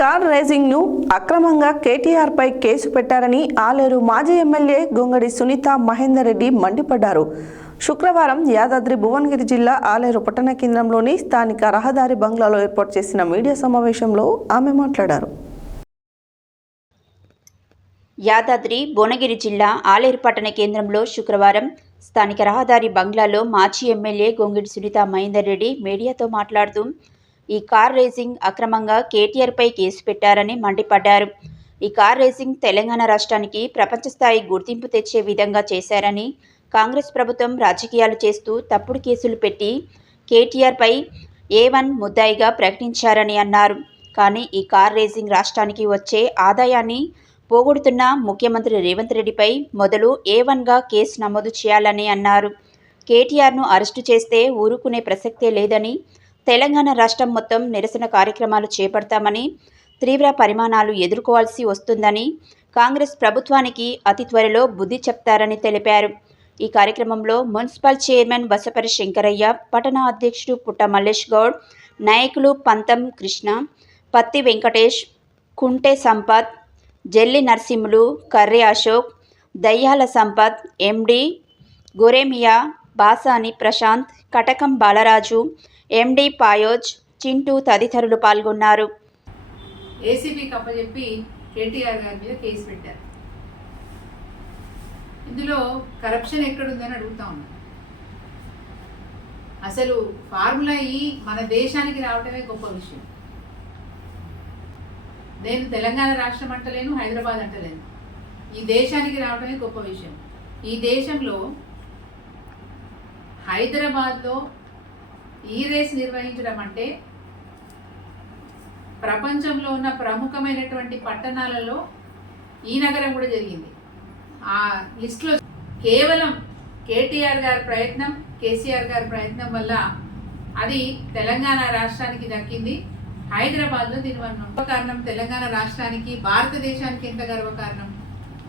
Car racing ను అక్రమంగా కేటీఆర్ పై case పెట్టారని ఆలేరు మాజీ ఎమ్మెల్యే గొంగడి సునీత మహేందర్ రెడ్డి మండిపడ్డారు. శుక్రవారం యాదాద్రి భువనగిరి జిల్లా ఆలేరు పట్టణ కేంద్రంలోని స్థానిక రహదారి బంగ్లాలో ఏర్పాటు చేసిన మీడియా సమావేశంలో ఆమె మాట్లాడారు. యాదాద్రి భువనగిరి జిల్లా ఆలేరు పట్టణ కేంద్రంలో శుక్రవారం స్థానిక రహదారి బంగ్లాలో మాజీ ఎమ్మెల్యే గొంగడి సునీత మహేందర్ రెడ్డి మీడియాతో మాట్లాడుతూ ఈ కార్ రేసింగ్ అక్రమంగా కేటీఆర్పై కేసు పెట్టారని మండిపడ్డారు. ఈ కార్ రేసింగ్ తెలంగాణ రాష్ట్రానికి ప్రపంచ స్థాయి గుర్తింపు తెచ్చే విధంగా చేశారని, కాంగ్రెస్ ప్రభుత్వం రాజకీయాలు చేస్తూ తప్పుడు కేసులు పెట్టి కేటీఆర్పై A1 ముద్దాయిగా ప్రకటించారని అన్నారు. కానీ ఈ కార్ రేసింగ్ రాష్ట్రానికి వచ్చే ఆదాయాన్ని పోగొడుతున్న ముఖ్యమంత్రి రేవంత్ రెడ్డిపై మొదలు A1గా కేసు నమోదు చేయాలని అన్నారు. కేటీఆర్ను అరెస్టు చేస్తే ఊరుకునే ప్రసక్తే లేదని, తెలంగాణ రాష్ట్రం మొత్తం నిరసన కార్యక్రమాలు చేపడతామని, తీవ్ర పరిమాణాలు ఎదుర్కోవాల్సి వస్తుందని, కాంగ్రెస్ ప్రభుత్వానికి అతి త్వరలో బుద్ధి చెప్తారని తెలిపారు. ఈ కార్యక్రమంలో మున్సిపల్ చైర్మన్ బసపరి శంకరయ్య, పట్టణ అధ్యక్షుడు పుట్ట మల్లేష్ గౌడ్, నాయకులు పంతం కృష్ణ, పత్తి వెంకటేష్, కుంటే సంపత్, జెల్లి నర్సింహులు, కర్రె అశోక్, దయ్యాల సంపత్, ఎండి గొరేమియా, బాసాని ప్రశాంత్, కటకం బాలరాజు, ఎండి పాయోజ్, చింటూ తదితరులు పాల్గొన్నారు. ఏసీబీకి అప్పచెప్పి కేటీఆర్ గారి మీద కేసు పెట్టారు. ఇందులో కరప్షన్ ఎక్కడుందని అడుగుతా ఉన్నాను. అసలు ఫార్ములా ఈ మన దేశానికి రావటమే గొప్ప విషయం. నేను తెలంగాణ రాష్ట్రం అంటలేను, హైదరాబాద్ అంటలేను, ఈ దేశానికి రావటమే గొప్ప విషయం. ఈ దేశంలో హైదరాబాద్లో ఈ రేస్ నిర్వహించడం అంటే ప్రపంచంలో ఉన్న ప్రముఖమైనటువంటి పట్టణాలలో ఈ నగరం కూడా జరిగింది. ఆ లిస్టులో కేవలం కేటీఆర్ గారి ప్రయత్నం, కేసీఆర్ గారి ప్రయత్నం వల్ల అది తెలంగాణ రాష్ట్రానికి దక్కింది. హైదరాబాద్లో దీని వల్ల గర్వకారణం తెలంగాణ రాష్ట్రానికి, భారతదేశానికి ఎంత గర్వకారణం.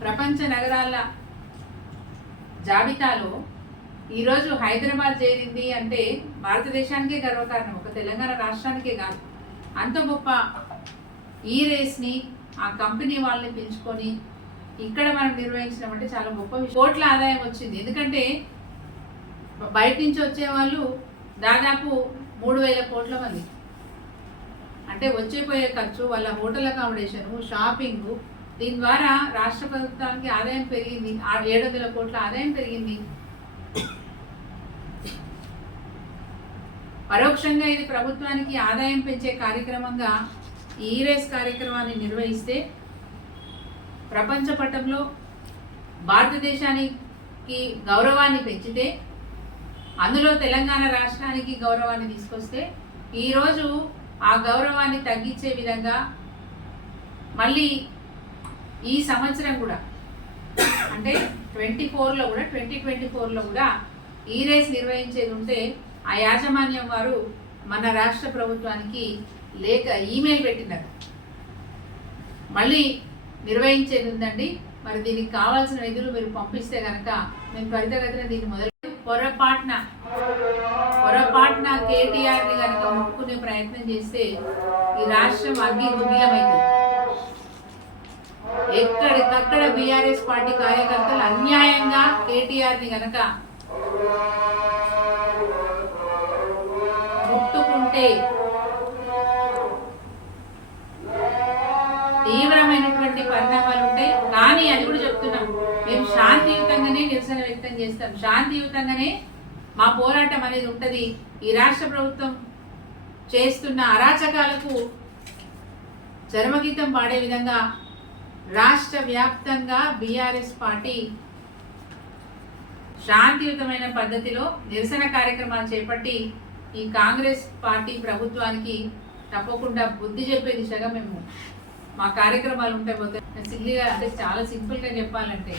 ప్రపంచ నగరాల జాబితాలో ఈరోజు హైదరాబాద్ చేరింది అంటే భారతదేశానికే గర్వకారణం, ఒక తెలంగాణ రాష్ట్రానికే కాదు. అంత గొప్ప ఈ రేస్ని ఆ కంపెనీ వాళ్ళని పిలుచుకొని ఇక్కడ మనం నిర్వహించడం అంటే చాలా గొప్ప విషయం. కోట్ల ఆదాయం వచ్చింది. ఎందుకంటే బయట నుంచి వచ్చేవాళ్ళు దాదాపు 3,000 కోట్ల మంది. అంటే వచ్చేపోయే ఖర్చు, వాళ్ళ హోటల్ అకామిడేషను, షాపింగు, దీని ద్వారా రాష్ట్ర ప్రభుత్వానికి ఆదాయం పెరిగింది. 700 కోట్ల ఆదాయం పెరిగింది. పరోక్షంగా ఇది ప్రభుత్వానికి ఆదాయం పెంచే కార్యక్రమంగా ఈ రేస్ కార్యక్రమాన్ని నిర్వహిస్తే ప్రపంచ పటంలో భారతదేశానికి గౌరవాన్ని పెంచితే, అందులో తెలంగాణ రాష్ట్రానికి గౌరవాన్ని తీసుకొస్తే, ఈరోజు ఆ గౌరవాన్ని తగ్గించే విధంగా మళ్ళీ ఈ సంవత్సరం కూడా అంటే 2024లో కూడా ఈ రేస్ నిర్వహించేది ఉంటే ఆ యాజమాన్యం వారు మన రాష్ట్ర ప్రభుత్వానికి ఈమెయిల్ పెట్టినారు, మళ్ళీ నిర్వహించేది ఉందండి, మరి దీనికి కావాల్సిన నిధులు మీరు పంపిస్తే కనుక మేము త్వరితగతిన దీన్ని మొదలు. పొరపాటున కేటీఆర్ని కనుక మొక్కునే ప్రయత్నం చేస్తే ఈ రాష్ట్రం అగ్గి గుగ్గిలమైంది. ఎక్కడికక్కడ బీఆర్ఎస్ పార్టీ కార్యకర్తలు అన్యాయంగా కేటీఆర్ని కనుక ముట్టుకుంటే తీవ్రమైనటువంటి పరిణామాలు ఉంటాయి. కానీ అది కూడా చెప్తున్నాం, మేము శాంతియుతంగానే నిరసన వ్యక్తం చేస్తాం, శాంతియుతంగానే మా పోరాటం అనేది ఉంటుంది. ఈ రాష్ట్ర ప్రభుత్వం చేస్తున్న అరాచకాలకు చరమగీతం పాడే విధంగా రాష్ట్ర వ్యాప్తంగా బీఆర్ఎస్ పార్టీ శాంతియుతమైన పద్ధతిలో నిరసన కార్యక్రమాలు చేపట్టి ఈ కాంగ్రెస్ పార్టీ ప్రభుత్వానికి తప్పకుండా బుద్ధి చెప్పే దిశగా మేము మా కార్యక్రమాలు ఉంటే పోతే సిల్లిగా, అంటే చాలా సింపుల్గా చెప్పాలంటే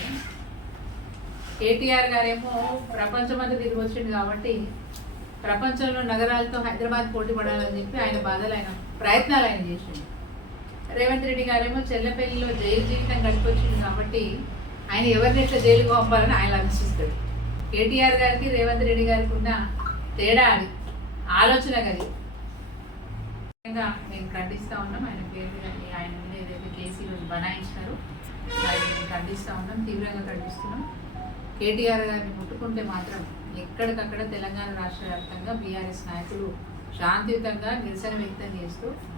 కేటీఆర్ గారేమో ప్రపంచమంతా తిరిగి వచ్చింది కాబట్టి ప్రపంచంలో నగరాలతో హైదరాబాద్ పోటీ పడాలని చెప్పి ఆయన బాధలు, ఆయన ప్రయత్నాలు ఆయన చేసిండు. రేవంత్ రెడ్డి గారేమో చెల్లపల్లిలో జైలు జీవితం గడిపొచ్చింది కాబట్టి ఆయన ఎవరిని ఎట్లా జైలుకు పంపాలని ఆయన ఆలోచిస్తాడు. కేటీఆర్ గారికి రేవంత్ రెడ్డి గారికి ఉన్న తేడా అది, ఆలోచన గది. ముఖ్యంగా మేము ఖండిస్తూ ఉన్నాం. ఆయన పేరు మీద ఆయన మీద ఏదైతే కేసు ఈరోజు బనాయించినారో దాన్ని మేము ఖండిస్తూ ఉన్నాం, తీవ్రంగా ఖండిస్తున్నాం. కేటీఆర్ గారిని ముట్టుకుంటే మాత్రం ఎక్కడికక్కడ తెలంగాణ రాష్ట్ర వ్యాప్తంగా బీఆర్ఎస్ నాయకులు శాంతియుతంగా నిరసన వ్యక్తం చేస్తూ